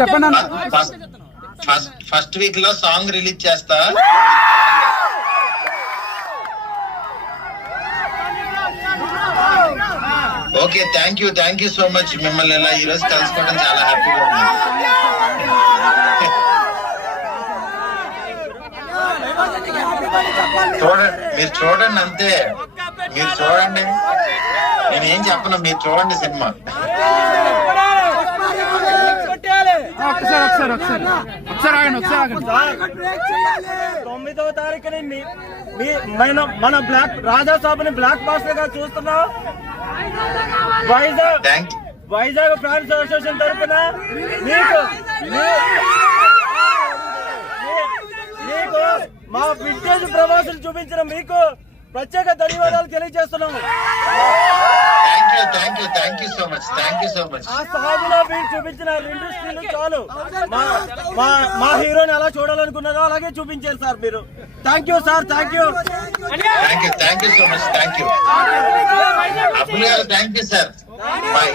చెప్పండి. First week లో song release చేస్తా. Okay, thank you so much. మిమ్మల్ని ఇలా ఈ రోజు కలుసుకోవడం చాలా హ్యాపీగా ఉంది. మీరు చూడండి అంతే, మీరు చూడండి, నేనేం చెప్పను, మీరు చూడండి సినిమా. ఒకసారి 9వ తారీఖుని మన బ్లాక్ రాజా సాబుని బ్లాక్ బాస్టర్ గా చూస్తున్నాం. వైజాగ్ ఫ్యాన్స్ అసోసియేషన్ తరఫున మీకు మా వింటేజ్ ప్రవాసులు చూపించిన మీకు ప్రత్యేక ధన్యవాదాలు తెలియజేస్తున్నాము. Thank you so much. ఆ సాగులో మీరు చూపించిన ఇండస్ట్రీలు చాలు. మా హీరోని ఎలా చూడాలనుకున్నారో అలాగే చూపించారు సార్ మీరు. Thank you sir. Thank you so much. అప్పులు గారు థ్యాంక్ యూ సార్. బాయ్.